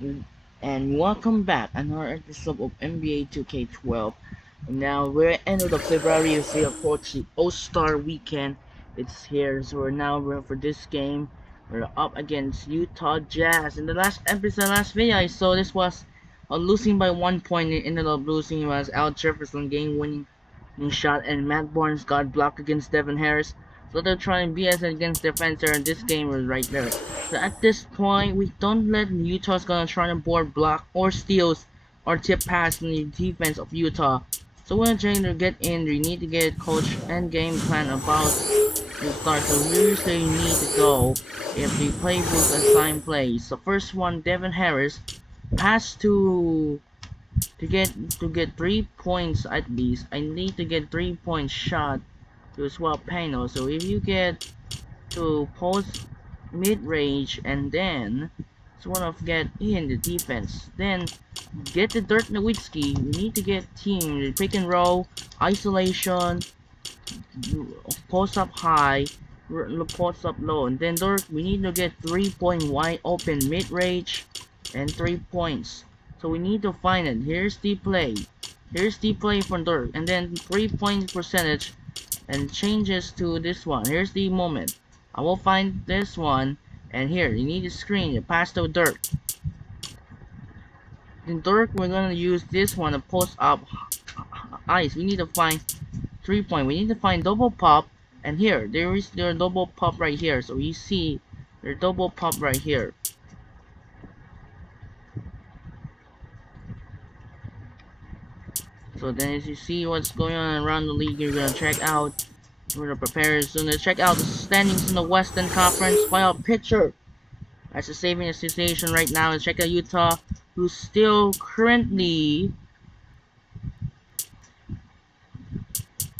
And welcome back another episode of NBA 2K12. And now we're end of the February as we approach the All-Star weekend. It's here, so we're now ready for this game. We're up against Utah Jazz. In the last video I saw, this was losing by 1 point. It ended up losing. It was Al Jefferson game winning shot, and Matt Barnes got blocked against Devin Harris. So they're trying BS against their fencer, and this game was right there. So at this point, we don't let Utah's gonna try to board block or steals or tip pass in the defense of Utah. So when trying to get in, we need to get coach and game plan about to start. So here's where you need to go if the playbook assign plays. So first one, Devin Harris pass to get 3 points at least. I need to get 3 point shot to swap panel. So if you get to post mid-range and then sort of get in the defense, then get the Dirk Nowitzki. We need to get team pick and roll, isolation, post up high, post up low, and then Dirk. We need to get 3 point wide open mid-range and 3 points. So we need to find it. Here's the play. Here's the play from Dirk, and then 3 point percentage, and changes to this one. Here's the moment. I will find this one, and here you need to screen it. Pass to Dirk. Then Dirk, we're gonna use this one to post up ice. We need to find 3 point. We need to find double pop, and here there is their double pop right here. So you see their double pop right here. So then as you see what's going on around the league, you're gonna check out. We're gonna prepare soon to check out the standings in the Western Conference. Final picture. That's the saving association right now. And check out Utah, who's still currently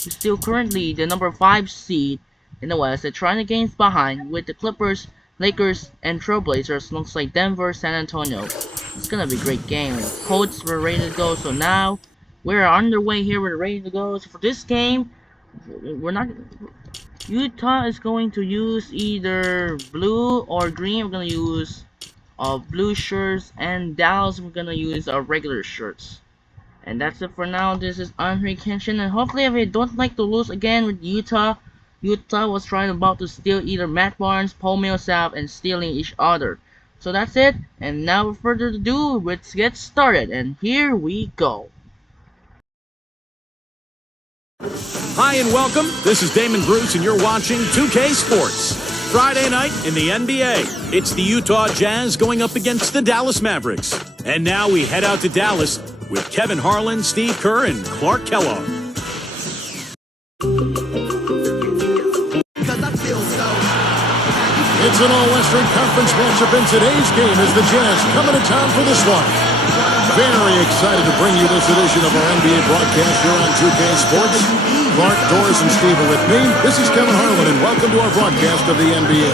the number 5 seed in the West. They're trying to gain behind with the Clippers, Lakers, and Trailblazers. Looks like Denver, San Antonio. It's gonna be a great game. Colts were ready to go, so now we're underway here. We're ready to go. So for this game, Utah is going to use either blue or green. We're gonna use blue shirts, and Dallas we're gonna use our regular shirts. And that's it for now. This is Andre Kenshin, and hopefully if you don't like to lose again with Utah was trying about to steal either Matt Barnes, Paul Millsap, and stealing each other. So that's it, and now without further ado, let's get started, and here we go. Hi and welcome. This is Damon Bruce and you're watching 2K Sports. Friday night in the NBA. It's the Utah Jazz going up against the Dallas Mavericks. And now we head out to Dallas with Kevin Harlan, Steve Kerr, and Clark Kellogg. It's an all-Western Conference matchup, and today's game is the Jazz coming to town for this one. Very excited to bring you this edition of our NBA broadcast here on 2K Sports. Clark, Doris, and Steve are with me. This is Kevin Harlan, and welcome to our broadcast of the NBA.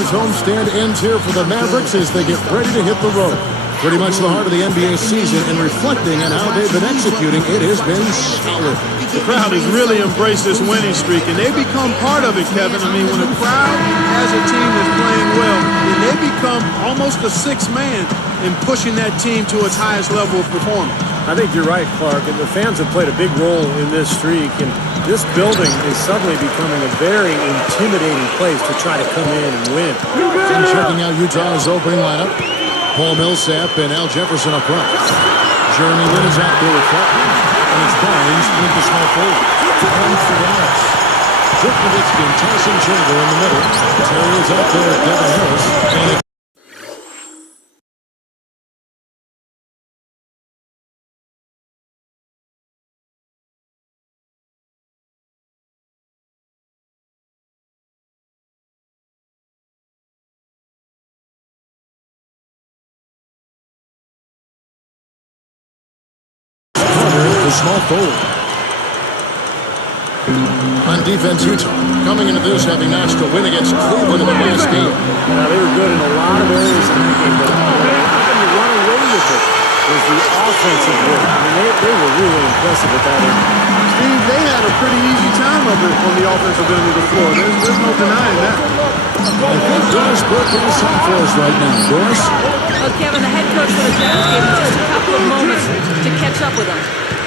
This homestand ends here for the Mavericks as they get ready to hit the road. Pretty much the heart of the NBA season, and reflecting on how they've been executing, it has been solid. The crowd has really embraced this winning streak, and they become part of it, Kevin. I mean, when a crowd has a team that's playing well, then they become almost a sixth man in pushing that team to its highest level of performance. I think you're right, Clark, and the fans have played a big role in this streak, and this building is suddenly becoming a very intimidating place to try to come in and win. And checking out Utah's opening lineup, Paul Millsap and Al Jefferson up front. Jeremy Lin is out there with Fulton, and it's Barnes with the small forward. And for Dallas, Dirk Nowitzki and Tyson Chandler in the middle. Terry is out there with Devin Harris, and the small forward. On defense, Utah coming into this having notched a win against Cleveland in the last game. Now, they were good in a lot of areas in that game, but what happened to run away with it was the offensive work. I mean, they were really impressive at that end. Steve, they had a pretty easy time of it on the offensive end of the floor. There's no denying that. I think Doris Burke has something for us right now. Doris? Well, Kevin, the head coach for the Jazz gave him just a couple of moments to catch up with him.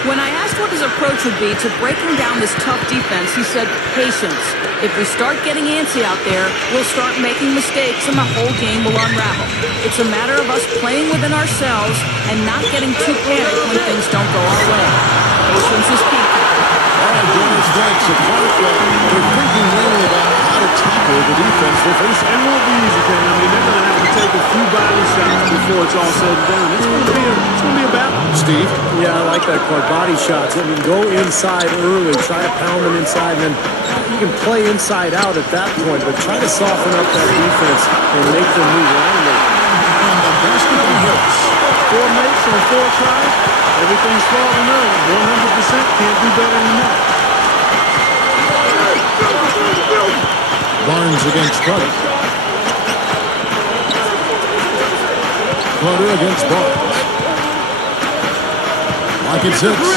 When I asked what his approach would be to breaking down this tough defense, he said, patience. If we start getting antsy out there, we'll start making mistakes and the whole game will unravel. It's a matter of us playing within ourselves and not getting too panicked when things don't go our way. Patience is key. All right, Doris, thanks. So Clark, they're thinking mainly about how to tackle the defense they're facing. It won't be easy, Kevin. I mean, they're going to have to take a few body shots before it's all said and done. It's going to be a battle. Steve? Yeah, I like that, Clark. Body shots. I mean, go inside early. Try to pound them inside, and then you can play inside out at that point, but try to soften up that defense and make them move around. And the basketball hits. 4 makes on 4 tries. Everything's falling early. 100% can't do better than that. Barnes against Carter. Carter against Barnes. Lockett sits.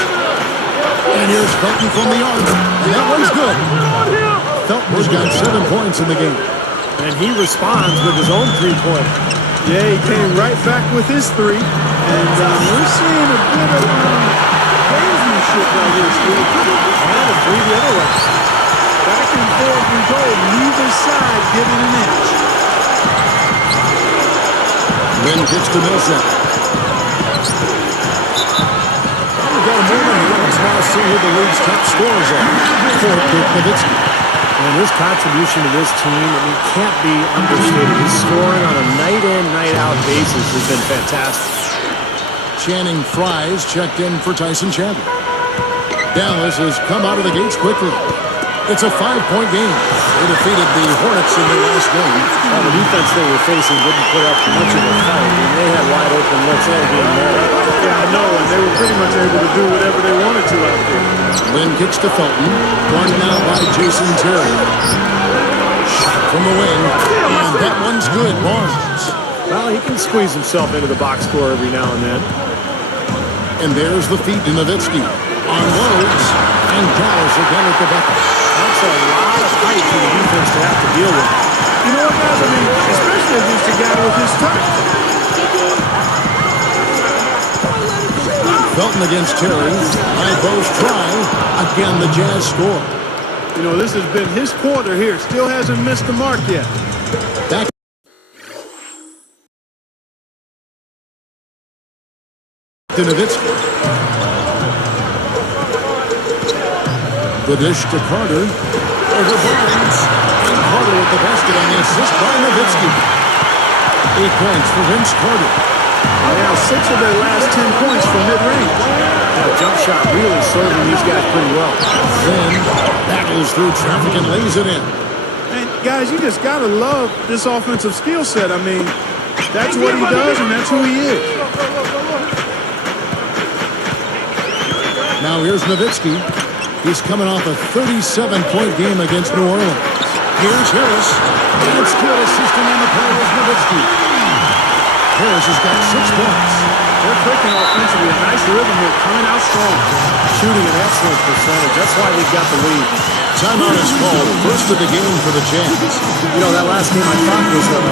And here's Felton from the arc. And that one's good. Felton's got 7 points in the game. And he responds with his own three-pointer. Yeah, he came right back with his 3. And we're seeing a bit of gamesmanship right here, Steve. And a 3 the other way. Back and forth we go. Neither side giving an inch. Win kicks to Millsap. We've got a moment here. Let's now see who the league's top scorers are. For Dirk Nowitzki. And his contribution to this team, I mean, can't be understated. His scoring on a night-in, night-out basis has been fantastic. Channing Frye's checked in for Tyson Chandler. Dallas has come out of the gates quickly. It's a 5-point game. They defeated the Hornets in their last game. Well, the defense they were facing didn't put up much of a fight. I mean, they had wide open looks all game long. Yeah, I know, and they were pretty much able to do whatever they wanted to out there. Lynn kicks to Felton. Guarded now by Jason Terry. Shot from the wing. And that one's good. Barnes. Well, he can squeeze himself into the box score every now and then. And there's the feed to Nowitzki. On loads. And Dallas again at the bucket. That's a lot of height for the defense to have to deal with. You know what, guys? I mean, especially against a guy with his touch. Felton against Terry. High post try. Again, the Jazz score. You know, this has been his quarter here. Still hasn't missed the mark yet. Back to Nowitzki. The dish to Carter. Over Barnes. And Carter with the basket on the assist by Nowitzki. 8 points for Vince Carter. Now 6 of their last 10 points from mid-range. The jump shot really serving these guys pretty well. Then battles through traffic and lays it in. And guys, you just gotta love this offensive skill set. I mean, that's what he does and that's who he is. Now here's Nowitzki. He's coming off a 37-point game against New Orleans. Here's Harris. And it's good. Assisting on the play was Nowitzki. Harris has got 6 points. They're clicking offensively. A nice rhythm here, coming out strong. Shooting an excellent percentage. That's why they've got the lead. Timeout is called. First of the game for the Jazz. You know, that last game I thought was an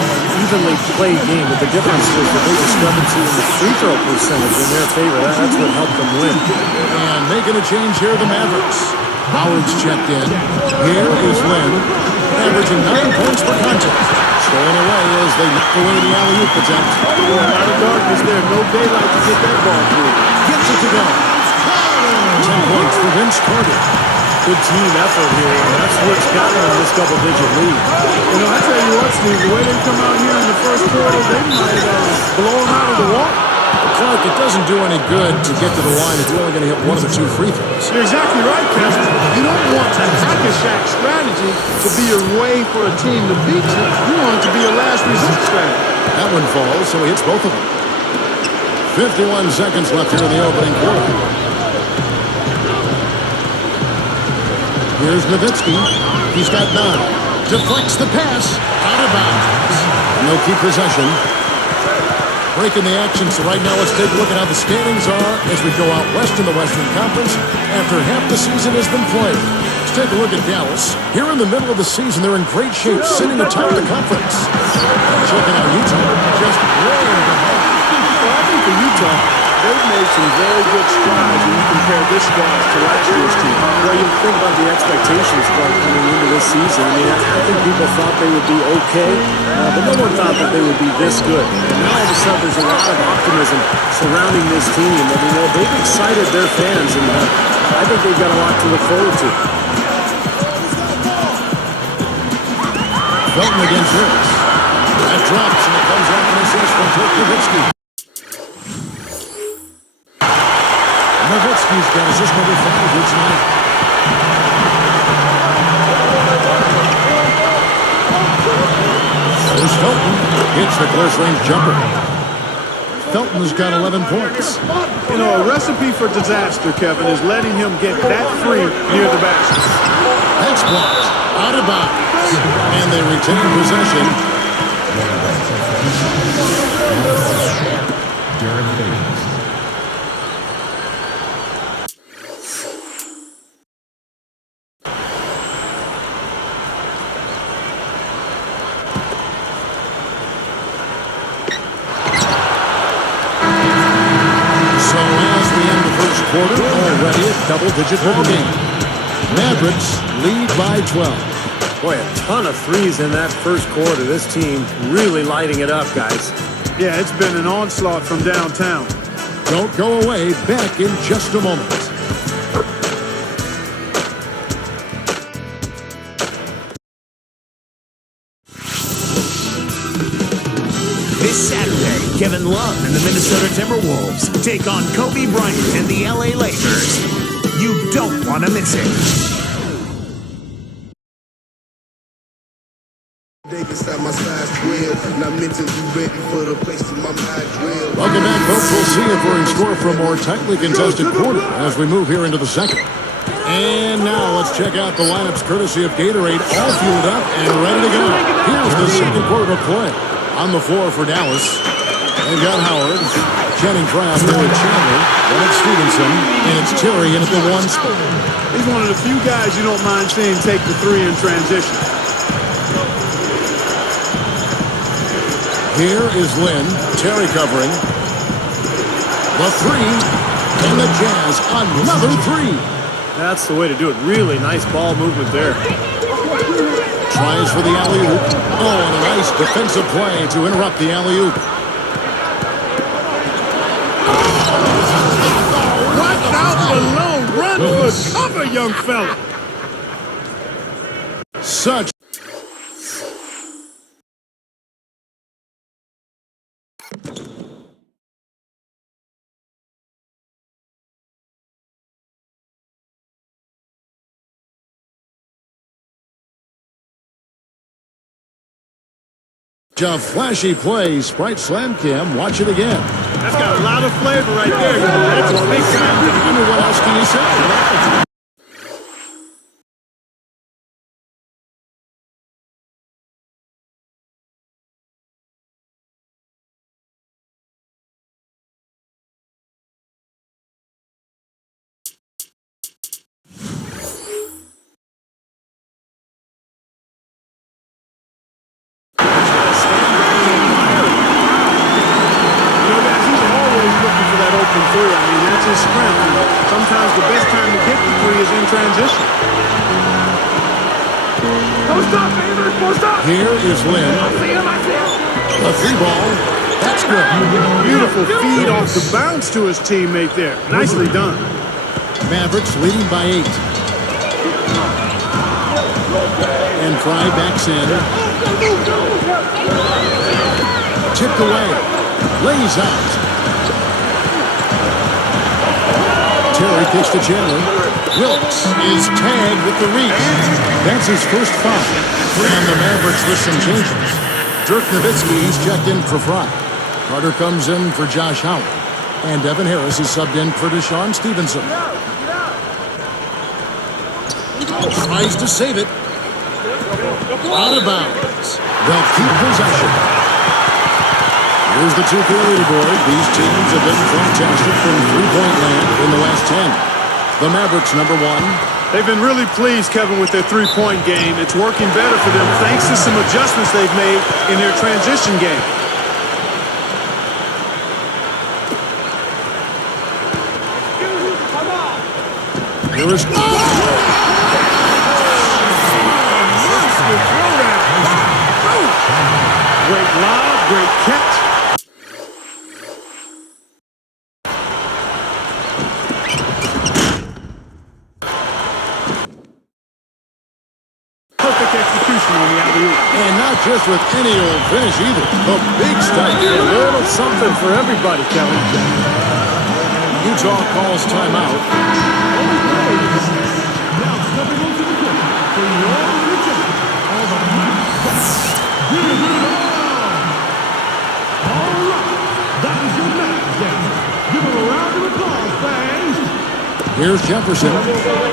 evenly played game, but the difference was the big discrepancy in the free throw percentage in their favor. That's what helped them win. And making a change here, the Mavericks. Howard's checked in. Here is Lynn, averaging 9 points per contest. Going away as they knock away the alley-oop attempt. A lot of darkness there. No daylight to get that ball through. Gets it to go. 10 points for Vince Carter. Good team effort here, and that's what's gotten them this double-digit lead. You know, I tell you what, Steve, the way they come out here in the first quarter, they might blow them out of the water. Clark, it doesn't do any good to get to the line if you're only going to hit 1 of the 2 free throws. You're exactly right, Kevin. You don't want a hack-a-shack strategy to be a way for a team to beat you. You want it to be a last resort strategy. That one falls, so he hits both of them. 51 seconds left here in the opening quarter. Here's Nowitzki. He's got 9. Deflects the pass. Out of bounds. And they'll keep possession. Breaking the action, so right now let's take a look at how the standings are as we go out west in the Western Conference after half the season has been played. Let's take a look at Dallas. Here in the middle of the season, they're in great shape, sitting atop the conference. And checking out Utah, just way behind. Well, I think for Utah, they've made some very good strides when you compare this squad to last year's team. Well, you think about the expectations coming into this season. I mean, I think people thought they would be okay, but no one thought that they would be this good. And now all of a sudden there's a lot of optimism surrounding this team. I mean, they've excited their fans, and I think they've got a lot to look forward to. Felton against Harris. That drops, and it comes off an assist from Dirk Nowitzki. Nowitzki's got assist number 5 here tonight. There's Felton. Hits the close-range jumper. Felton's got 11 points. You know, a recipe for disaster, Kevin, is letting him get that free near the basket. That's blocked. Out of bounds. And they retain possession. Derek Favors. So as we end the first quarter, already a double-digit ball game. Mavericks lead by 12. Boy, a ton of threes in that first quarter. This team really lighting it up, guys. Yeah, it's been an onslaught from downtown. Don't go away. Back in just a moment. This Saturday, Kevin Love and the Minnesota Timberwolves take on Kobe Bryant and the LA Lakers. You don't want to miss it. Welcome back, folks. We'll see if we're in store for a more tightly contested quarter as we move here into the second. And now let's check out the lineups courtesy of Gatorade, all fueled up and ready to go. Here's the second quarter of play. On the floor for Dallas, they've got Howard, Channing Frye out there with Chandler, then it's Stevenson, and it's Terry in at the 1 spot. He's one of the few guys you don't mind seeing take the 3 in transition. Here is Lynn, Terry covering. The 3, and the Jazz, another 3. That's the way to do it. Really nice ball movement there. Tries for the alley-oop. Oh, and a nice defensive play to interrupt the alley-oop. Watch out below. Run for cover, young fella. Such a flashy play. Sprite Slam Cam. Watch it again. That's got a lot of flavor right there. That's a big time. I mean, what else can you say? Sometimes the best time to get the 3 is in transition. Here is Lynn. A 3 ball. That's good. Beautiful feed off the bounce to his teammate there. Nicely done. Mavericks leading by 8. And Frye backs in. Tipped away. Lays out. Terry kicks to Chandler. Wilkes is tagged with the reach. That's his first foul. And the Mavericks with some changes. Dirk Nowitzki, he's checked in for Frye. Carter comes in for Josh Howard. And Devin Harris is subbed in for Deshaun Stevenson. Tries to save it. Out of bounds. They'll keep possession. Here's the 2K leaderboard. These teams have been fantastic from three-point land in the last 10. The Mavericks, number 1. They've been really pleased, Kevin, with their three-point game. It's working better for them thanks to some adjustments they've made in their transition game. Here is... Great lob, great catch. Perfect execution on the alley-oop. And not just with any old finish either. A big start. A little something for everybody, Kevin. Utah calls timeout. Here's Jefferson.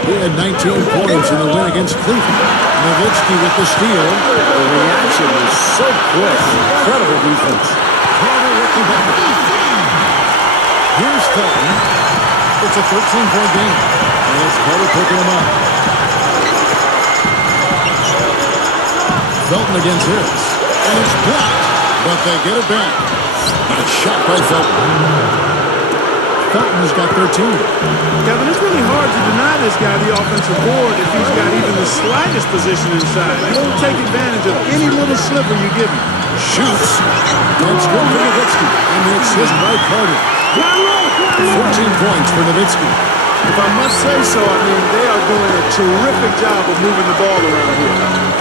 He had 19 points in the win against Cleveland. Nowitzki with the steal. The reaction was so quick. Incredible defense. Carter with the bucket. Here's Felton. It's a 13-point game. And it's Carter picking him up. Felton against Harris. And it's blocked. But they get it back. Nice shot by Felton. Felton's got 13. Kevin, it's really hard to deny this guy the offensive board if he's got even the slightest position inside. He'll take advantage of any little sliver you give him. Shoots. That's good for Nowitzki. And the assist by Carter. 14 points for Nowitzki. If I must say so, I mean, they are doing a terrific job of moving the ball around here.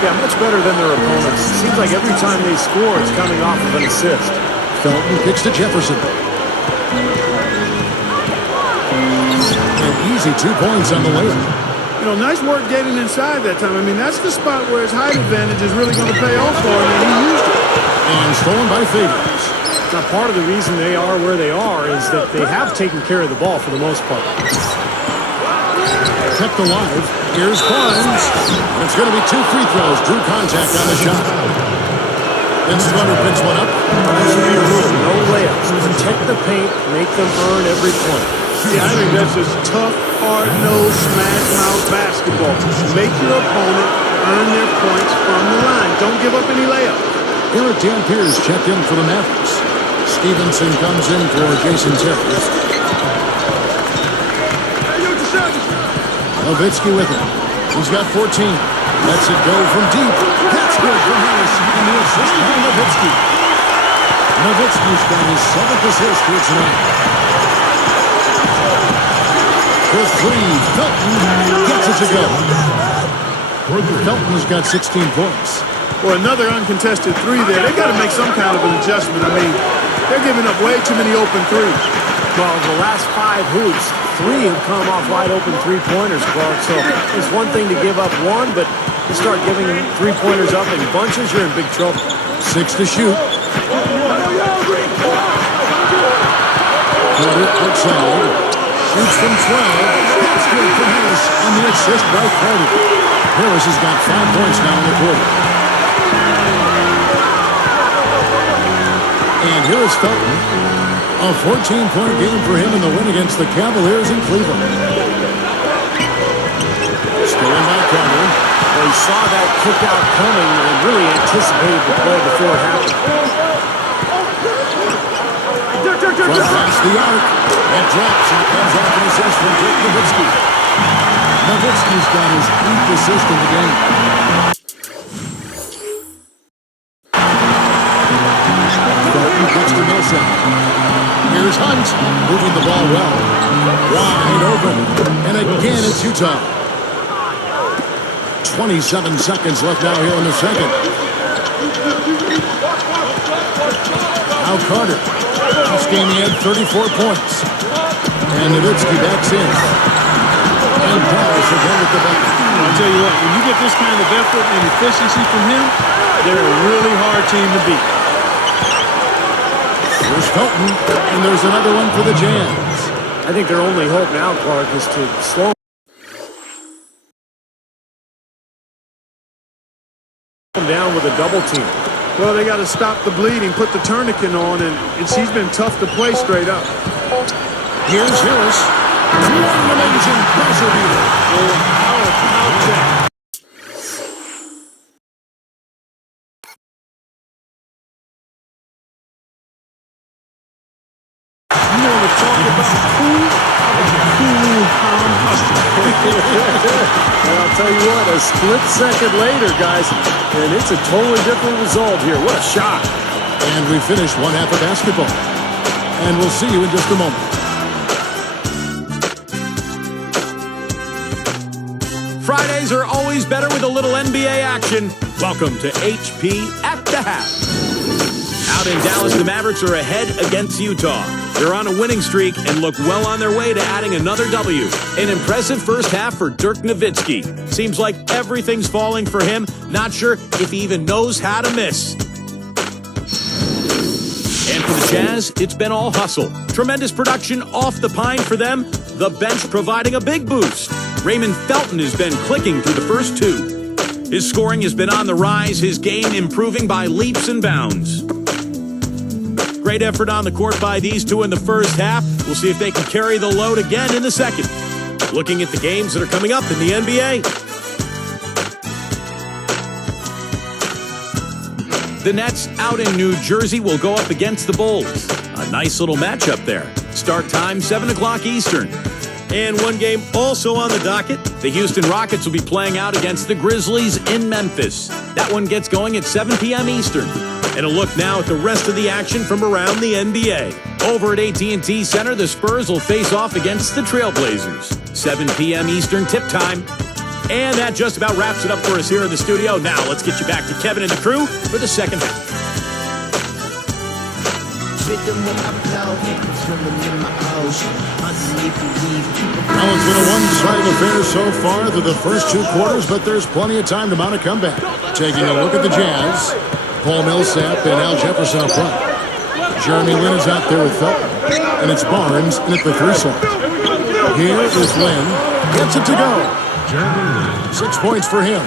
Yeah, much better than their opponents. Seems like every time they score, it's coming off of an assist. Felton kicks to Jefferson. An easy 2 points on the layup. You know, nice work getting inside that time. I mean, that's the spot where his height advantage is really going to pay off for him, and he used it. And stolen by Favors. Now, part of the reason they are where they are is that they have taken care of the ball for the most part. Kept alive. Here's Barnes. It's going to be 2 free throws. Drew contact on the shot. Instructor picks one up. That should be a rule. No layups. Protect the paint. Make them earn every point. Yeah, I think that's just tough, hard-nosed, smash-mouth basketball. Make your opponent earn their points from the line. Don't give up any layups. Eric Dampier checked in for the Mavericks. Stevenson comes in for Jason Terry. Nowitzki with him. He's got 14. Lets it go from deep. That's good for Harris. And the assist by Nowitzki. Nowitzki's got his 7th assist here tonight. For 3, Felton gets it to go. Felton's got 16 points. Well, another uncontested 3 there. They got to make some kind of an adjustment. I mean, they're giving up way too many open 3s. Well, the last 5 hoops, 3 have come off wide open 3-pointers, Clark. So it's one thing to give up 1, but you start giving 3-pointers up in bunches, you're in big trouble. 6 to shoot. Carter outside. Shoots from 12. That's good for Harris. And the assist by Carter. Harris has got 5 points now in the quarter. And here is Felton. A 14-point game for him in the win against the Cavaliers in Cleveland. Stolen by Carter. Well, he saw that kick out coming and really anticipated the play before it happened. Run past the arc. It drops and it comes off an assist from Dirk Nowitzki. Nowitzki's got his 8th assist in the game. Felton gets to Millsap. Here's Hunt, moving the ball well. Wide open. And again it's Utah. 27 seconds left now here in the second. Now Carter. This game he had 34 points. And Nowitzki backs in. And Dallas again with the bucket. I'll tell you what, when you get this kind of effort and efficiency from him, they're a really hard team to beat. Here's Felton, and there's another one for the Jazz. I think their only hope now, Clark, is to slow him down with a double team. Well, they got to stop the bleeding, put the tourniquet on, and he's been tough to play straight up. Here's Harris. One-dimension buzzer beater. Oh, how talk about cool, calm hustle. And I'll tell you what, a split second later, guys, and it's a totally different result here. What a shot. And we finish one half of basketball. And we'll see you in just a moment. Fridays are always better with a little NBA action. Welcome to HP at the Half. Out in Dallas, the Mavericks are ahead against Utah. They're on a winning streak and look well on their way to adding another W. An impressive first half for Dirk Nowitzki. Seems like everything's falling for him. Not sure if he even knows how to miss. And for the Jazz, it's been all hustle. Tremendous production off the pine for them. The bench providing a big boost. Raymond Felton has been clicking through the first two. His scoring has been on the rise, his game improving by leaps and bounds. Great effort on the court by these two in the first half. We'll see if they can carry the load again in the second. Looking at the games that are coming up in the NBA. The Nets out in New Jersey will go up against the Bulls. A nice little matchup there. Start time, 7 o'clock Eastern. And one game also on the docket. The Houston Rockets will be playing out against the Grizzlies in Memphis. That one gets going at 7 p.m. Eastern. And a look now at the rest of the action from around the NBA. Over at AT&T Center, the Spurs will face off against the Trailblazers. 7 p.m. Eastern tip time. And that just about wraps it up for us here in the studio. Now let's get you back to Kevin and the crew for the second half. Now it's been a one-sided affair so far through the first two quarters, but there's plenty of time to mount a comeback. Taking a look at the Jazz, Paul Millsap and Al Jefferson up front. Jeremy Lin is out there with Felton, and it's Barnes in at the 3 slot. Here is Lin, gets it to go. 6 points for him.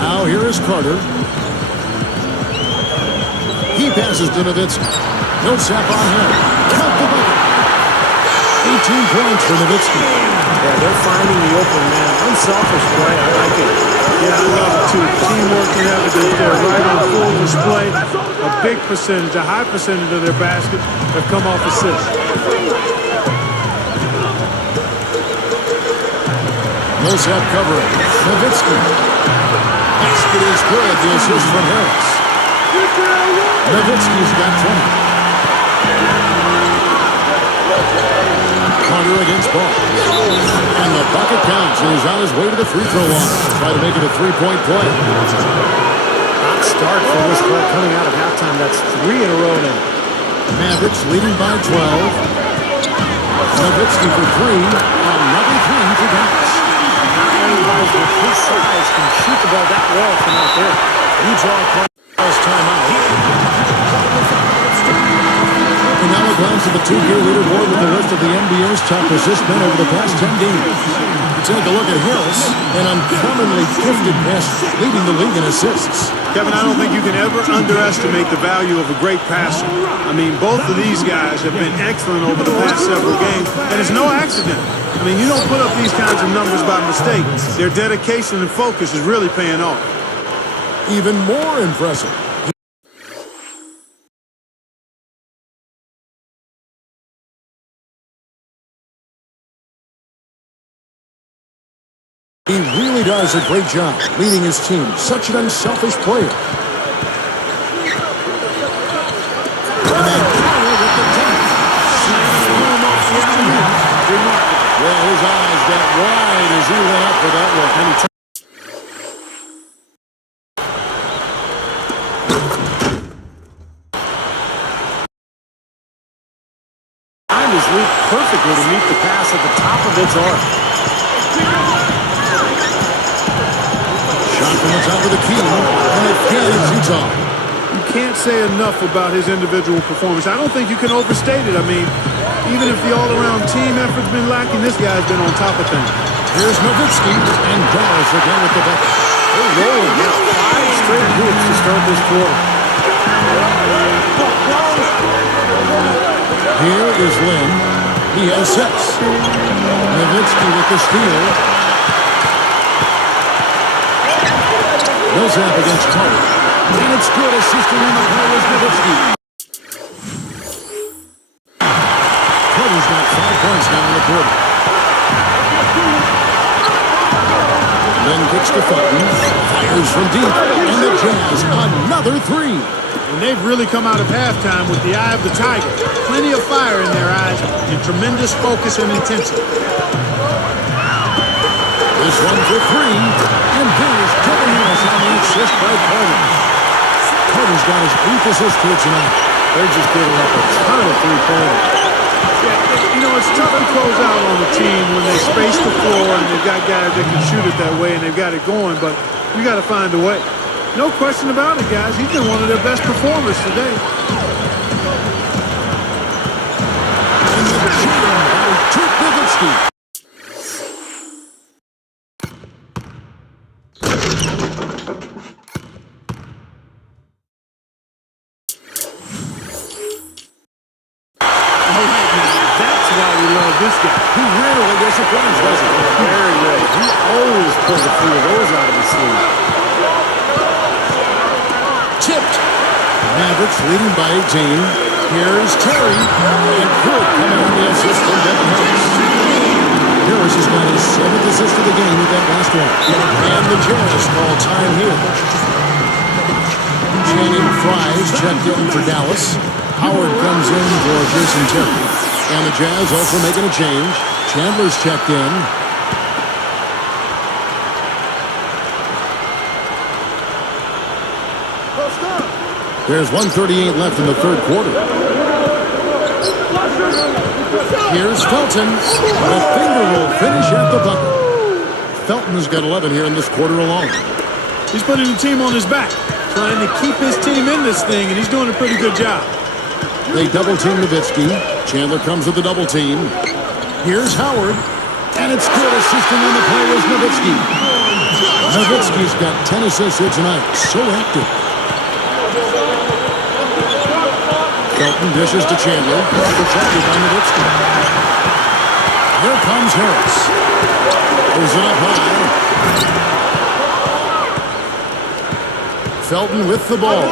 Now here is Carter. He passes to Nowitzki. Millsap on him. Cut the bucket. 18 points for Nowitzki. Yeah, they're finding the open man. Unselfish play. I like it. Yeah, I love it too. Teamwork and evidence. They're right on full display. A big percentage, a high percentage of their baskets have come off assists. Millsap covering. Nowitzki. Basket is good. The assist from Harris. Nowitzki's got 20. Carter against Barnes. And the bucket counts. And he's on his way to the free throw line. Try to make it a 3-point play. Hot start for this club coming out of halftime. That's 3 in a row now. Mavericks leading by 12. Nowitzki for 3. Another 3 for Dallas. Not many guys with his size can shoot the ball that well from out there. Utah calls timeout. And now we're down to the 2-year leaderboard with the list of the NBA's top assist men over the past 10 games. Take a look at Harris, an uncommonly gifted passer, leading the league in assists. Kevin, I don't think you can ever underestimate the value of a great passer. I mean, both of these guys have been excellent over the past several games, and it's no accident. I mean, you don't put up these kinds of numbers by mistake. Their dedication and focus is really paying off. Even more impressive. He really does a great job leading his team. Such an unselfish player. And then Carter with the dunk. Well, his eyes got wide as he went up for that one. Timed his leap perfectly to meet the pass at the top of its arc. Shot from the top of the key, and again it's Utah. You can't say enough about his individual performance. I don't think you can overstate it. I mean, even if the all-around team effort's been lacking, this guy's been on top of things. Here's Nowitzki, and Dallas again with the bucket. They're rolling now. 5 straight hoops to start this quarter. Here is Lin. He has 6. Nowitzki with the steal. Millsap against Carter. And it's good. Assisting in the play is Nowitzki. points now in the quarter. Then kicks to Felton. Fires from deep. And the Jazz another three. And they've really come out of halftime with the eye of the tiger. Plenty of fire in their eyes and tremendous focus and intensity. This one for three. And here's Kevin Harris on the assist by Carter. Carter's got his 8th assist here tonight. They're just giving up a ton of three-pointers. Yeah, you know, it's tough to close out on a team when they space the floor and they've got guys that can shoot it that way and they've got it going, but you got to find a way. No question about it, guys. He's been one of their best performers today. And the jam by Dirk Nowitzki. This guy. He rarely disappoints, doesn't he? Very rare. He always pulls a few of those out of his sleeve. Tipped. Mavericks leading by 18. Here's Terry. And Hood coming on the assist from Devin Harris. Harris has got his 7th assist of the game with that last one. And the Jazz call time here. Channing Frye's checked in for Dallas. Howard comes in for Jason Terry. And the Jazz also making a change. Chandler's checked in. There's 1:38 left in the third quarter. Here's Felton. A finger roll finish at the bucket. Felton has got 11 here in this quarter alone. He's putting the team on his back, trying to keep his team in this thing, and he's doing a pretty good job. They double-team Nowitzki. Chandler comes with the double-team. Here's Howard. And it's good. Assisting on the play is Nowitzki. Nowitzki's got 10 assists here tonight. So active. Felton dishes to Chandler. Protected by Nowitzki. Here comes Harris. Goes it up high. Felton with the ball.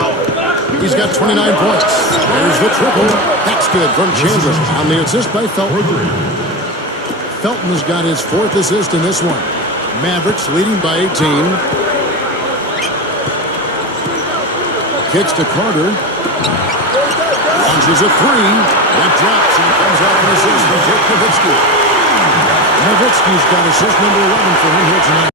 He's got 29 points. There's the triple. That's good from Chandler on the assist by Felton. Felton has got his 4th assist in this one. Mavericks leading by 18. Kicks to Carter. Launches a three. That drops and comes off an assist from Dirk Nowitzki. Nowitzki's got assist number 11 for him here tonight.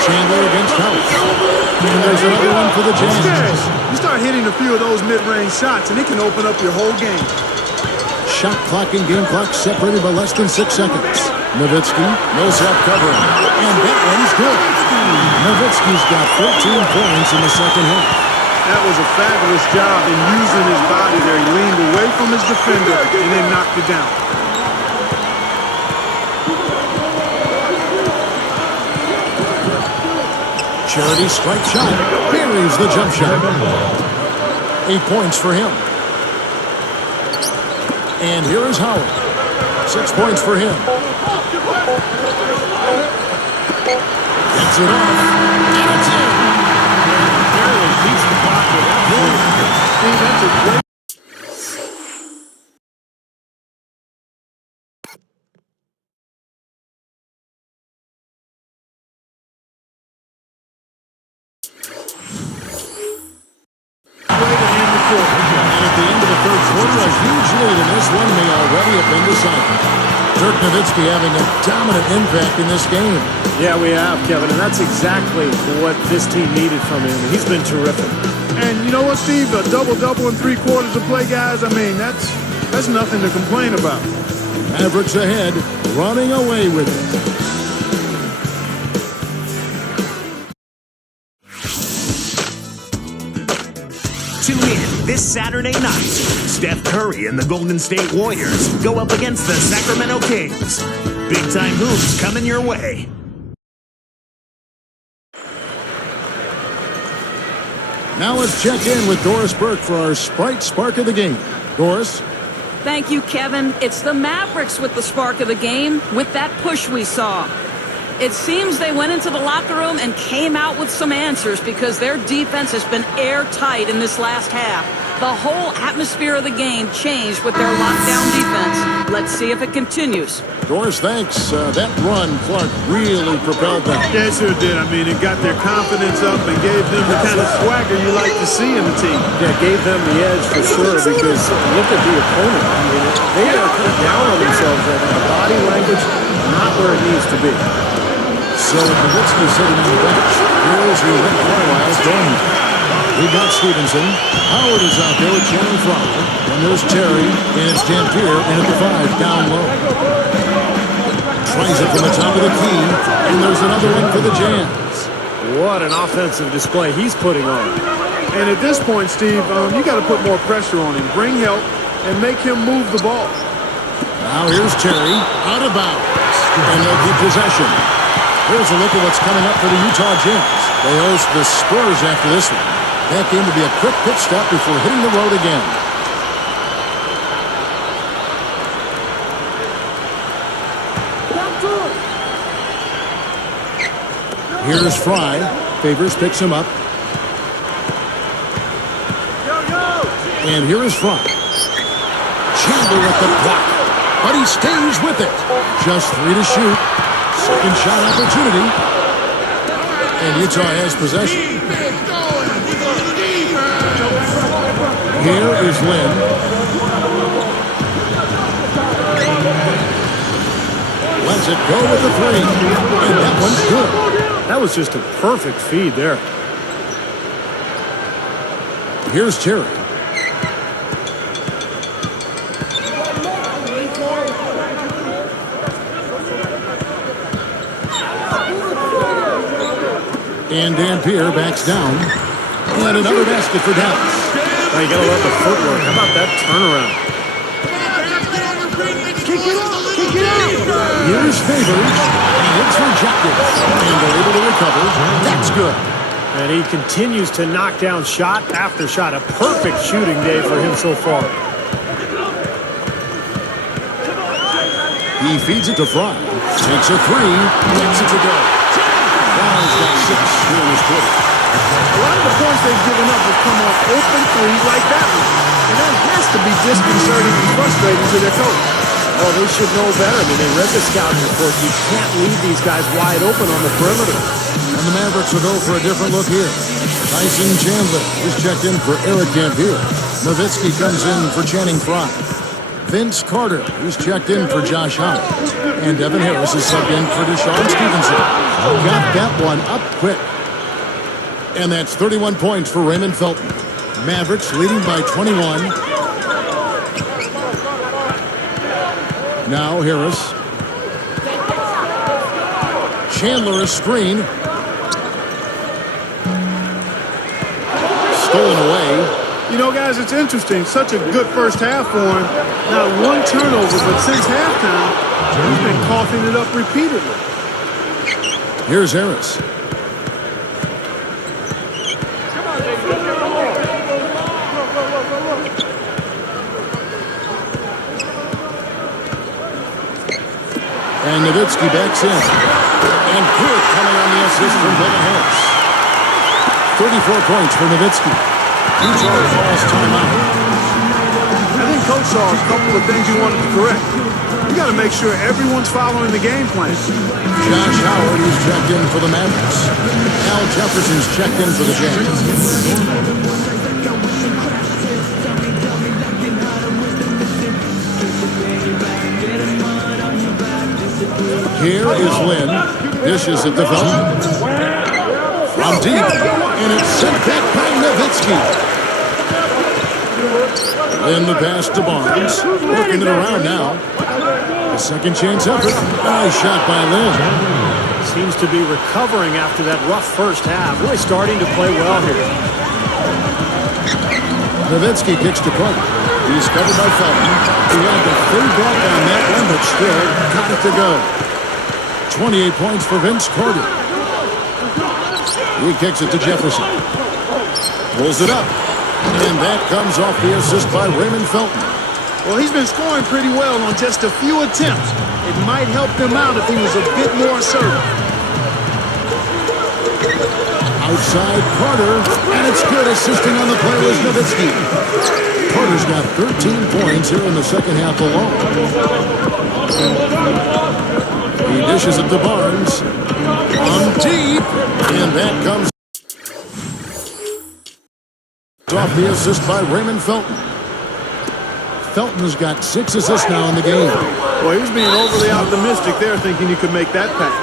Chandler against House. And there's another one for the Jazz. You start hitting a few of those mid-range shots, and it can open up your whole game. Shot clock and game clock separated by less than 6 seconds. Nowitzki, no self-covering. And that one's good. Nowitzki's got 14 points in the second half. That was a fabulous job in using his body there. He leaned away from his defender and then knocked it down. Charity strike shot. Buries the jump shot. 8 points for him. And here is Howard. 6 points for him. Gets it off. And it's in. Barely beats the clock with that one. See, that's a great. Dirk Nowitzki having a dominant impact in this game. Yeah, we have, Kevin, and that's exactly what this team needed from him. He's been terrific. And you know what, Steve? A double-double in 3 quarters of play, guys. I mean, that's nothing to complain about. Mavericks ahead, running away with it. Tune in this Saturday night. Steph Curry and the Golden State Warriors go up against the Sacramento Kings. Big-time hoops coming your way. Now let's check in with Doris Burke for our Sprite Spark of the game. Doris? Thank you, Kevin. It's the Mavericks with the spark of the game, with that push we saw. It seems they went into the locker room and came out with some answers because their defense has been airtight in this last half. The whole atmosphere of the game changed with their lockdown defense. Let's see if it continues. Doris, thanks. That run, Clark, really propelled them. Yeah, it sure did. I mean, it got their confidence up and gave them the kind of swagger you like to see in the team. Yeah, gave them the edge for sure because look at the opponent. I mean, they are kind of down on themselves right now. The body language, not where it needs to be. So Nowitzki sitting on the bench. Here's your Rick Carlisle joining. We got Stevenson. Howard is out there with Channing Frye. And there's Terry. And it's Dampier in at the 5 down low. Tries it from the top of the key. And there's another one for the Jazz. What an offensive display he's putting on. And at this point, Steve, you got to put more pressure on him. Bring help and make him move the ball. Now here's Terry. Out of bounds. And they'll keep possession. Here's a look at what's coming up for the Utah Jazz. They host the Spurs after this one. That game to be a quick pit stop before hitting the road again. Here's Frye. Favors picks him up. And here is Frye. Chandler at the block. But he stays with it. Just 3 to shoot. Second shot opportunity. And Utah has possession. Here is Lynn. Lets it go with the 3. And that one's good. That was just a perfect feed there. Here's Terry. And Dampier backs down. And another basket for Dallas. Now you got to love the footwork. How about that turnaround? Here's Favors. And it's rejected. And they're able to recover. That's good. And he continues to knock down shot after shot. A perfect shooting day for him so far. He feeds it to Frye. Takes a 3. Gets it to go. Frye's got 6 here in this quarter. A lot of the points they've given up have come off open threes like that one. And that has to be disconcerting and frustrating to their coach. Oh, they should know better. I mean, they read the scouting report. You can't leave these guys wide open on the perimeter. And the Mavericks will go for a different look here. Tyson Chandler is checked in for Eric Dampier. Nowitzki comes in for Channing Frye. Vince Carter is checked in for Josh Howard. And Devin Harris is subbed in for Deshaun Stevenson. Got that one up quick. And that's 31 points for Raymond Felton. Mavericks leading by 21. Now Harris. Chandler a screen. Stolen away. You know, guys, it's interesting. Such a good first half for him. Not one turnover, but since halftime, he's been coughing it up repeatedly. Here's Harris. And Nowitzki backs in. And good coming on the assist from Devin Harris. 34 points for Nowitzki. Utah calls timeout. I think Coach saw a couple of things he wanted to correct. You got to make sure everyone's following the game plan. Josh Howard is checked in for the Mavericks. Al Jefferson's checked in for the Jazz. Here is Lynn. Dishes at the foul. From deep. And it's sent back by Nowitzki. Lynn the pass to Barnes. Working it around now. A second chance effort. Nice shot by Lynn. Seems to be recovering after that rough first half. Really starting to play well here. Nowitzki kicks to Carter. He's covered by Felton. He had to fade back on that one, but still got it to go. 28 points for Vince Carter. He kicks it to Jefferson. Pulls it up. And that comes off the assist by Raymond Felton. Well, he's been scoring pretty well on just a few attempts. It might help them out if he was a bit more assertive. Outside Carter, and it's good. Assisting on the play was Nowitzki. Carter's got 13 points here in the second half alone. He dishes it to Barnes. On deep, and that comes off the assist by Raymond Felton. Felton's got 6 assists now in the game. Well, he was being overly optimistic there, thinking he could make that pass.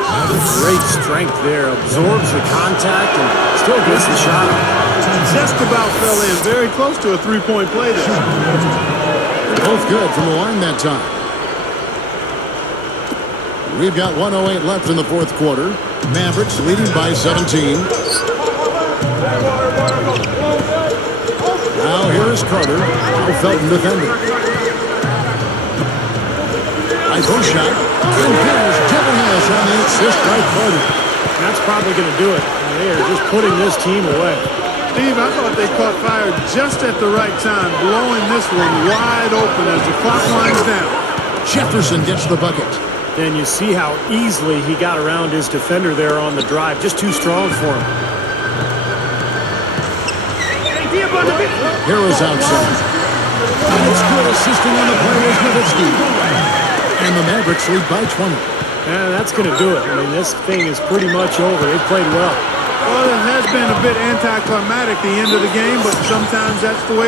Great strength there. Absorbs the contact and still gets the shot up. Just about fell in. Very close to a three-point play there. Both good from the line that time. We've got 1:08 left in the fourth quarter. Mavericks leading by 17. Now here is Carter. Felton defending. Iso shot. And there's Devin Harris on the assist by Carter. That's probably going to do it. They are just putting this team away. Steve, I thought they caught fire just at the right time, blowing this one wide open as the clock winds down. Jefferson gets the bucket. And you see how easily he got around his defender there on the drive. Just too strong for him. Harris outside. And it's good. Assisting on the play is Nowitzki. And the Mavericks lead by 20. And that's going to do it. I mean, this thing is pretty much over. They played well. Well, it has been a bit anticlimactic the end of the game, but sometimes that's the way.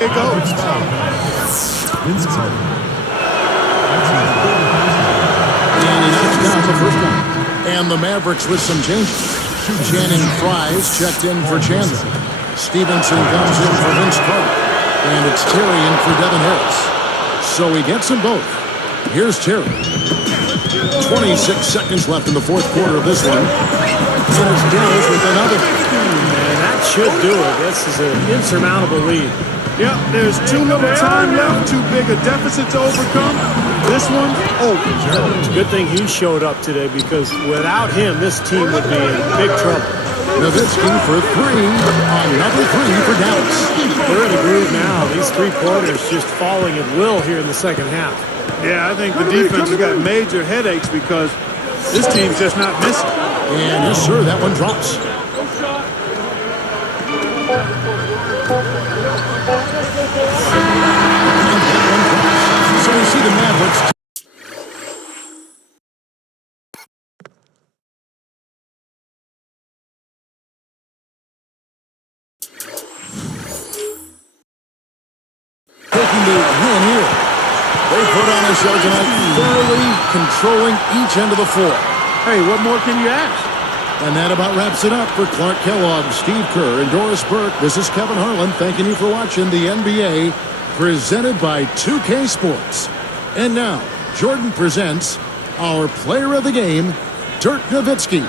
It goes. Down the first one. And the Mavericks with some changes. Channing Fries checked in for Chandler. Stevenson comes in for Vince Carter. And it's Terry in for Devin Harris. So he gets them both. Here's Terry. 26 seconds left in the fourth quarter of this one. And it's Dallas with another. And that should do it. This is an insurmountable lead. Yep, there's too little time left, too big a deficit to overcome. This one's over. It's a good thing he showed up today because without him, this team would be in big trouble. Nowitzki for 3. Another 3 for Dallas. They're in a groove now. These 3 quarters just falling at will here in the second half. Yeah, I think the defense has got major headaches because this team's just not missing. And yes, sir, that one drops. So we see the Mavericks. Taking the win here. They put on a show tonight, thoroughly controlling each end of the floor. Hey, what more can you ask? And that about wraps it up for Clark Kellogg, Steve Kerr, and Doris Burke. This is Kevin Harlan thanking you for watching the NBA presented by 2K Sports. And now, Jordan presents our player of the game, Dirk Nowitzki.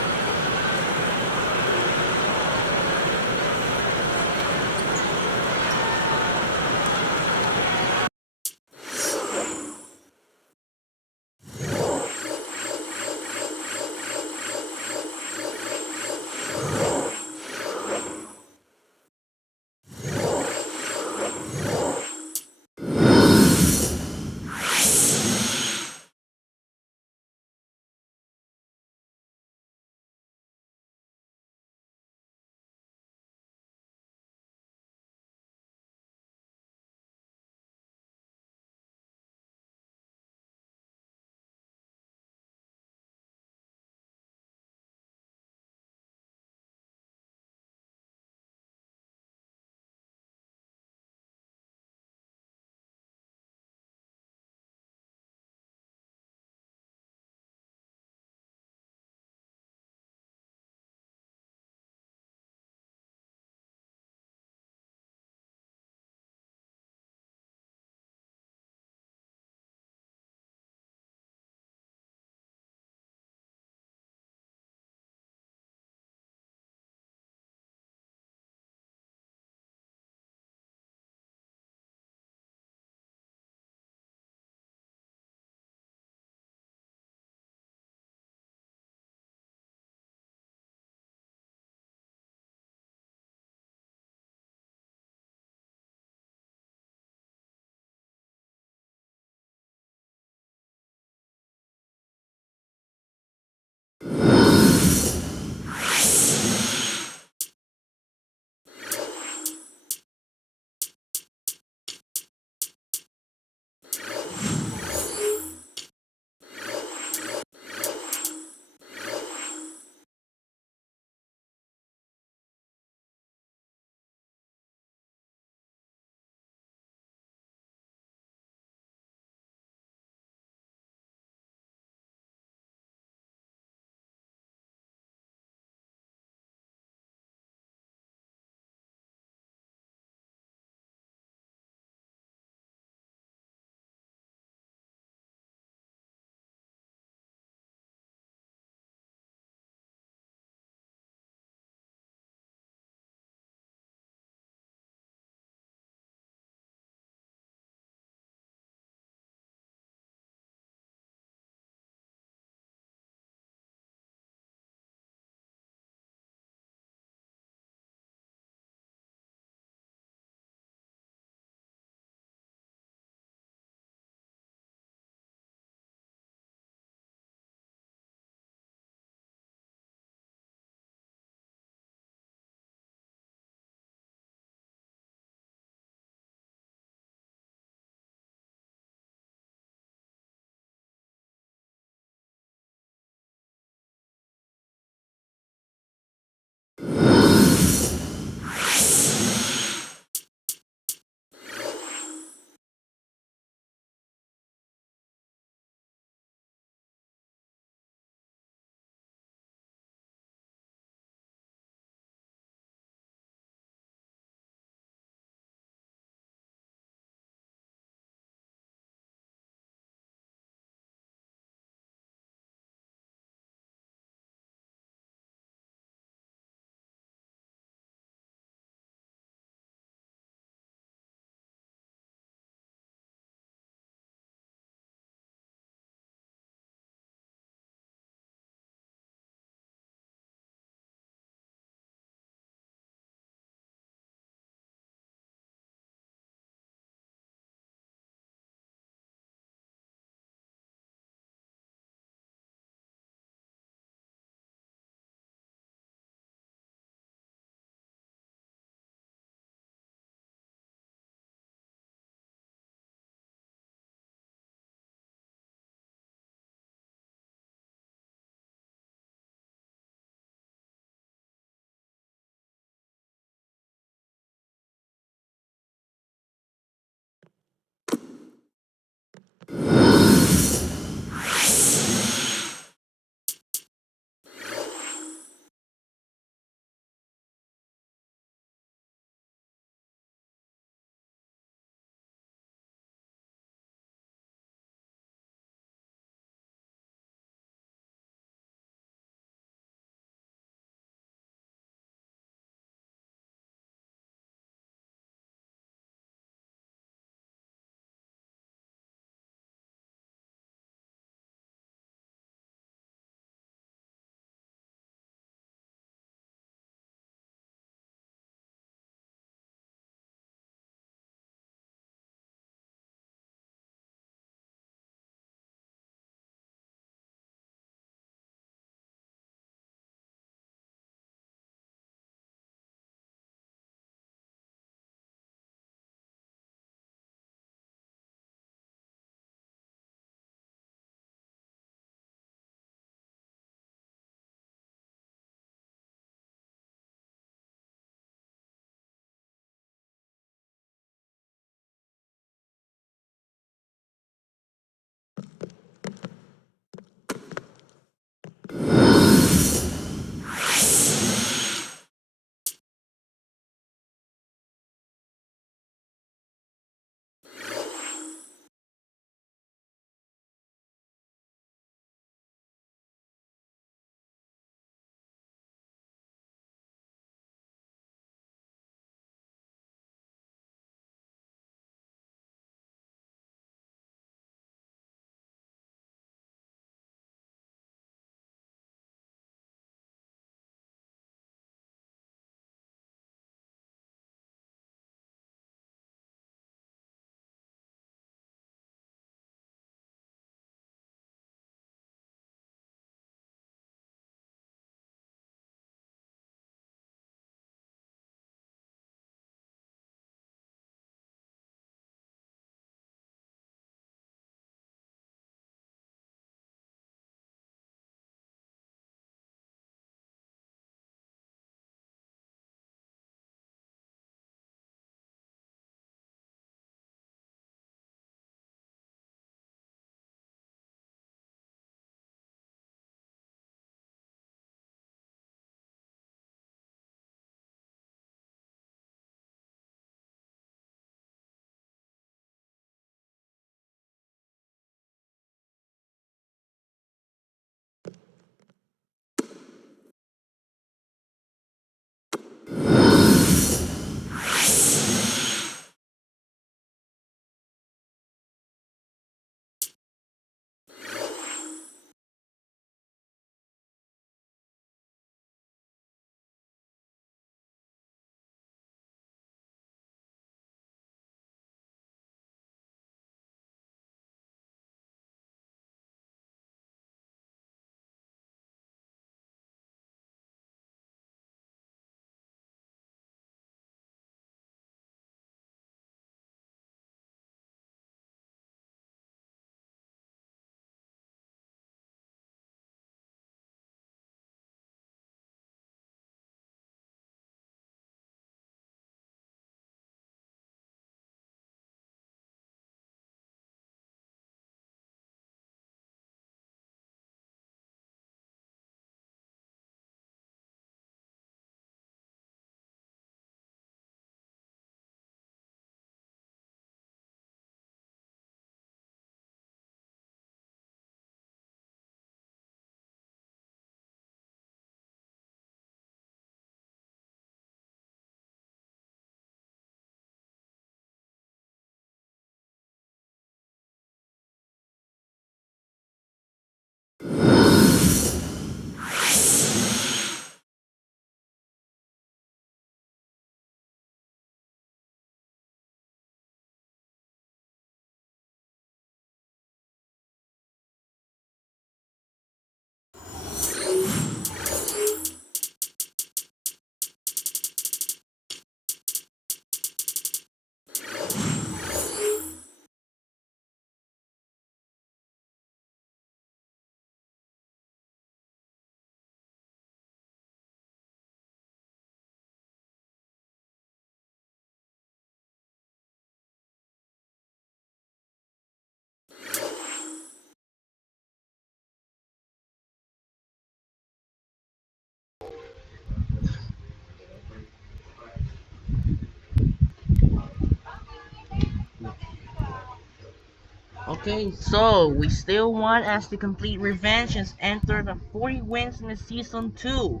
Okay, so we still want as the complete revenge has entered the 40 wins in the season 2.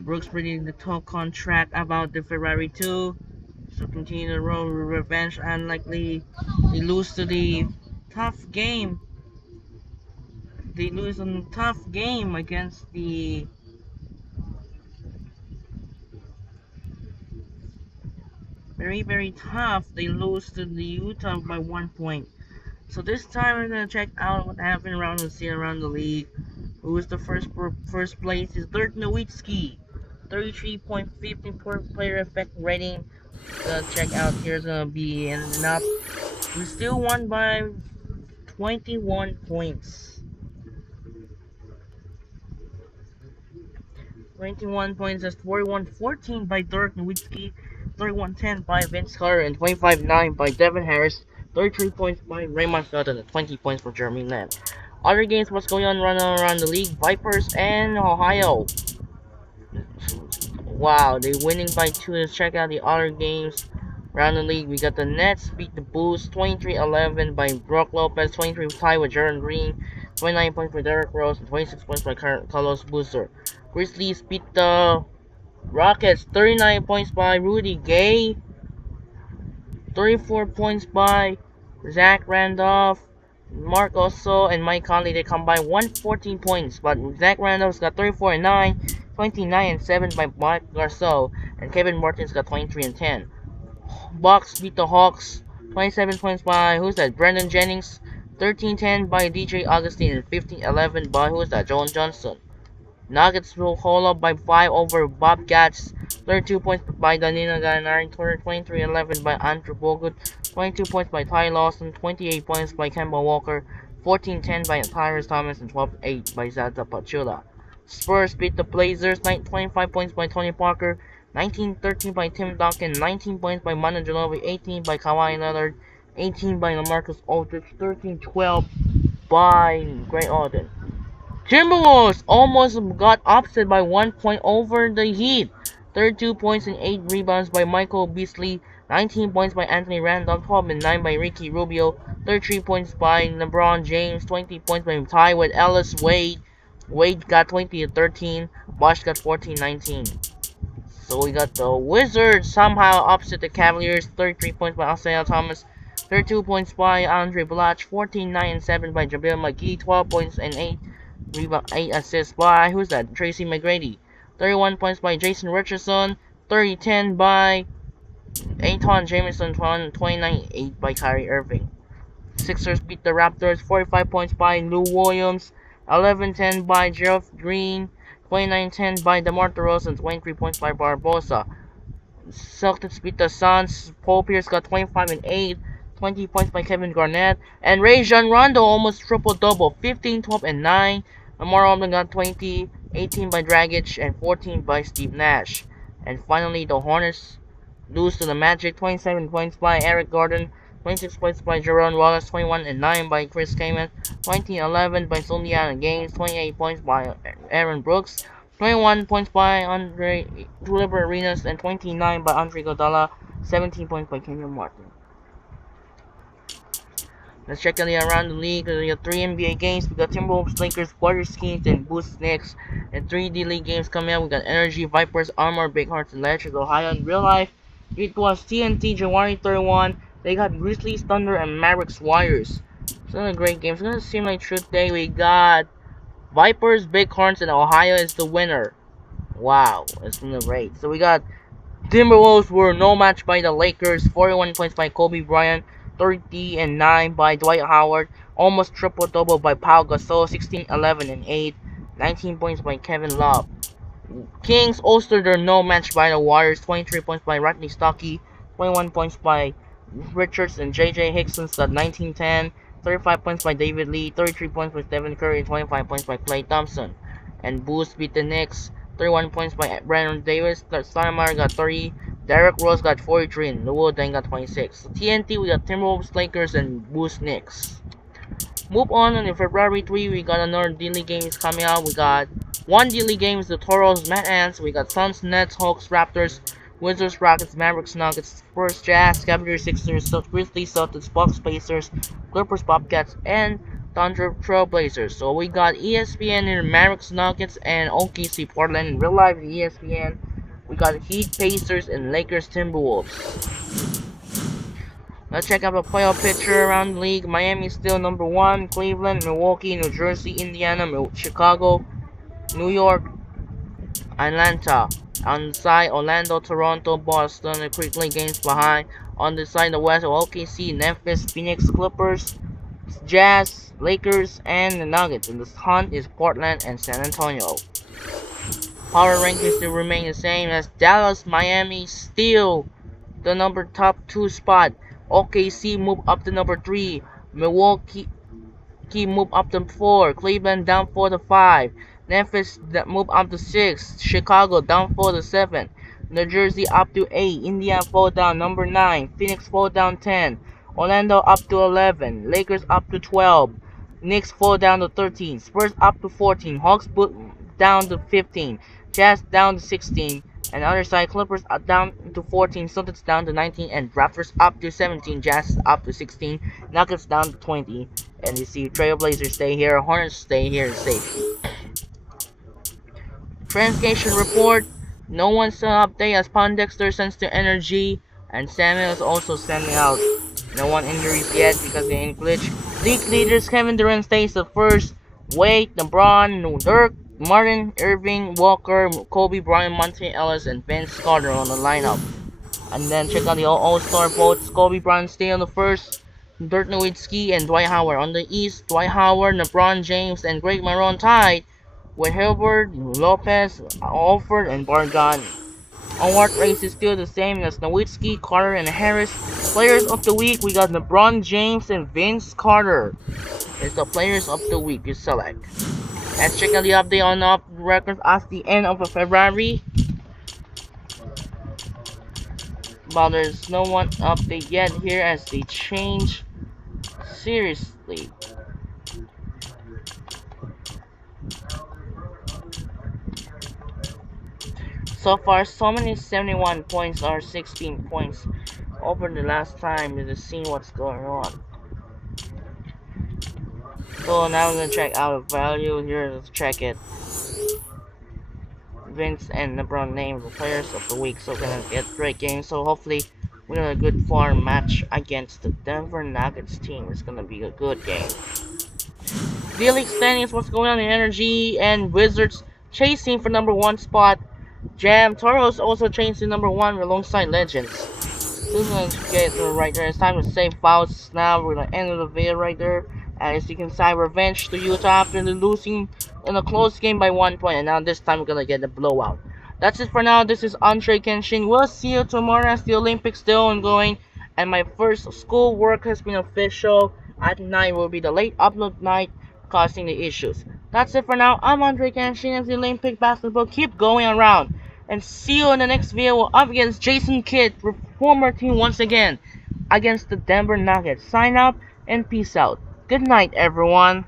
Brooks predicted the top contract about the Ferrari 2. So continue the road with revenge. Unlikely they lose to the tough game. They lose on a tough game against the very tough. They lose to the Utah by 1 point. So this time we're gonna check out what happened around the league. Who is the first place is Dirk Nowitzki, 33.15 per player effect rating. Check out here's gonna be ending up. We still won by 21 points. 21 points, that's 41-14 by Dirk Nowitzki, 31-10 by Vince Carter, and 25-9 by Devin Harris, 33 points by Raymond Felton, and 20 points for Jeremy Lamb. Other games, what's going on around the league? Vipers and Ohio. Wow, they're winning by 2. Let's check out the other games around the league. We got the Nets beat the Bulls 23-11 by Brook Lopez, 23 tie with Jaren Green, 29 points for Derrick Rose, and 26 points by Carlos Boozer. Grizzlies beat the Rockets 39 points by Rudy Gay, 34 points by Zach Randolph, Mark Oso, and Mike Conley. They combined 114 points, but Zach Randolph's got 34 and 9, 29 and 7 by Mike Garceau, and Kevin Martin's got 23 and 10. Bucks beat the Hawks 27 points by Brendan Jennings, 13-10 by DJ Augustine, and 15-11 by Joan Johnson. Nuggets will hold up by 5 over Bobcats, 32 points by Danilo Gallinari, 23-11 by Andrew Bogut, 22 points by Ty Lawson, 28 points by Kemba Walker, 14-10 by Tyrese Thomas, and 12-8 by Zaza Pachulia. Spurs beat the Blazers, 25 points by Tony Parker, 19-13 by Tim Duncan, 19 points by Manu Ginobili, 18 by Kawhi Leonard, 18 by LaMarcus Aldridge, 13-12 by Greg Oden. Timberwolves almost got upset by 1 point over the Heat. 32 points and 8 rebounds by Michael Beasley, 19 points by Anthony Randolph, 12 and 9 by Ricky Rubio, 33 points by LeBron James, 20 points by Ty with Ellis Wade. Wade got 20 and 13, Bosh got 14-19. So we got the Wizards somehow upset the Cavaliers, 33 points by Isaiah Thomas, 32 points by Andre Blatch, 14, 9 and 7 by Jabil McGee, 12 points and 8 assists by Tracy McGrady, 31 points by Jason Richardson, 30-10 by Anton Jameson, 29-8 by Kyrie Irving. Sixers beat the Raptors, 45 points by Lou Williams, 11-10 by Jeff Green, 29-10 by DeMar DeRozan, 23 points by Barbosa. Celtics beat the Suns, Paul Pierce got 25 and 8, 20 points by Kevin Garnett, and Rajon Rondo almost triple-double, 15, 12, and 9. Lamar Odom got 20, 18 by Dragic, and 14 by Steve Nash. And finally, the Hornets lose to the Magic, 27 points by Eric Gordon, 26 points by Jerome Wallace, 21 and 9 by Chris Kaman, 20-11 by Indiana Games, 28 points by Aaron Brooks, 21 points by Andre Tuliber Arenas, and 29 by Andre Iguodala, 17 points by Kenyon Martin. Let's check out around the league. We got 3 NBA games. We got Timberwolves, Lakers, Warriors, Kings, and Bulls, Knicks. And 3 D-League games coming out. We got Energy, Vipers, Armor, Big Hearts, and Legends, Ohio. In real life, it was TNT January 31. They got Grizzlies, Thunder, and Mavericks, Warriors. It's a great game. It's gonna seem like truth day. We got Vipers, Big Horns, and Ohio is the winner. Wow, it's been great. So we got Timberwolves were no match by the Lakers. 41 points by Kobe Bryant. 30 and 9 by Dwight Howard, almost triple-double by Pau Gasol, 16, 11, and 8, 19 points by Kevin Love. Kings Ulster, they're no match by the Warriors, 23 points by Rodney Stockey, 21 points by Richards, and J.J. Hickson's got 19-10, 35 points by David Lee, 33 points by Stephen Curry, and 25 points by Klay Thompson. And Bulls beat the Knicks, 31 points by Brandon Davis, Stoudemire got 30, Derrick Rose got 43, and Lou then got 26. So TNT, we got Timberwolves, Lakers, and Bulls, Knicks. Move on in February 3, we got another D-League game is coming out. We got one D-League game is the Toros, Mad Ants. We got Suns, Nets, Hawks, Raptors, Wizards, Rockets, Mavericks, Nuggets, Spurs, Jazz, Cavaliers, Sixers, Grizzlies, Celtics, Bucks, Pacers, Clippers, Bobcats, and Thunder, Trailblazers. So we got ESPN here, Mavericks, Nuggets, and OKC, Portland. In real life, ESPN, we got Heat, Pacers, and Lakers, Timberwolves. Let's check out the playoff picture around the league. Miami is still number 1. Cleveland, Milwaukee, New Jersey, Indiana, Chicago, New York, Atlanta. On the side, Orlando, Toronto, Boston, and quickly games behind. On the side, the West, OKC, Memphis, Phoenix, Clippers, Jazz, Lakers, and the Nuggets. And the hunt is Portland and San Antonio. Power rankings still remain the same as Dallas, Miami still the top 2 spot. OKC move up to number 3. Milwaukee move up to 4. Cleveland down 4 to 5. Memphis move up to 6. Chicago down 4 to 7. New Jersey up to 8. Indiana fall down number 9. Phoenix fall down 10. Orlando up to 11. Lakers up to 12. Knicks fall down to 13. Spurs up to 14. Hawks down to 15. Jazz down to 16. And the other side, Clippers are down to 14, Celtics down to 19, and Raptors up to 17, Jazz up to 16, Nuggets down to 20. And you see Trailblazers stay here, Hornets stay here in safety. Transcation report. No one saw update as Pondexter sends to energy, and Samuel is also sending out. No one injuries yet because they ain't glitch. League leaders Kevin Durant stays the first. Wade, LeBron, Dirk, Martin, Irving, Walker, Kobe Bryant, Monte Ellis, and Vince Carter on the lineup. And then check out the All-Star votes. Kobe Bryant stay on the first. Dirk Nowitzki and Dwight Howard. On the East, Dwight Howard, LeBron James, and Greg Marone tied with Hilbert, Lopez, Alford, and Bargani. Award race is still the same as Nowitzki, Carter, and Harris. Players of the week, we got LeBron James and Vince Carter. It's the players of the week you select. Let's check out the update on the records at the end of February. But there's no one update yet here as they change seriously. So far, so many 71 points or 16 points over the last time to see what's going on. So now we're gonna check out the value here. Let's check it. Vince and LeBron named the players of the week, so we're gonna get great games. So hopefully we have a good farm match against the Denver Nuggets team. It's gonna be a good game. D-League standings, what's going on in Energy and Wizards chasing for number 1 spot. Jam Toros also chasing number 1 alongside Legends. So we're gonna get it right there. It's time to save files now. We're gonna end the video right there. As you can see, revenge to Utah after losing in a close game by 1 point. And now this time we're gonna get a blowout. That's it for now. This is Andre Kenshin. We'll see you tomorrow as the Olympics still ongoing. And my first school work has been official. At night will be the late upload night causing the issues. That's it for now. I'm Andre Kenshin as the Olympic basketball keep going around. And see you in the next video. We're up against Jason Kidd, former team once again, against the Denver Nuggets. Sign up and peace out. Good night, everyone.